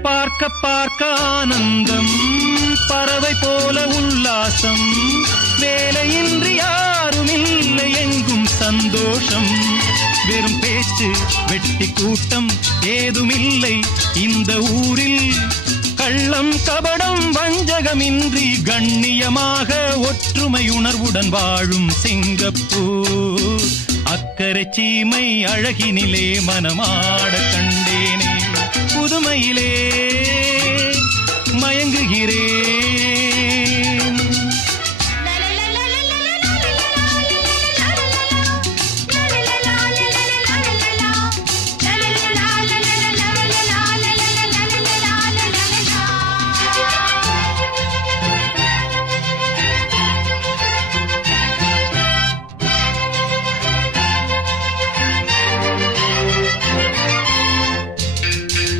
பார்க்க பார்க்க ஆனந்தம், பறவை போல உல்லாசம், வேலையின்றி யாரும் இல்லை எங்கும் சந்தோஷம். வெறும் பேச்சு வெட்டி கூட்டம் ஏதுமில்லை இந்த ஊரில். கள்ளம் கபடம் வஞ்சகமின்றி கண்ணியமாக ஒற்றுமை உணர்வுடன் வாழும் சிங்கப்பூர். அக்கரை சீமை அழகினிலே மனமாட கண்டேனே.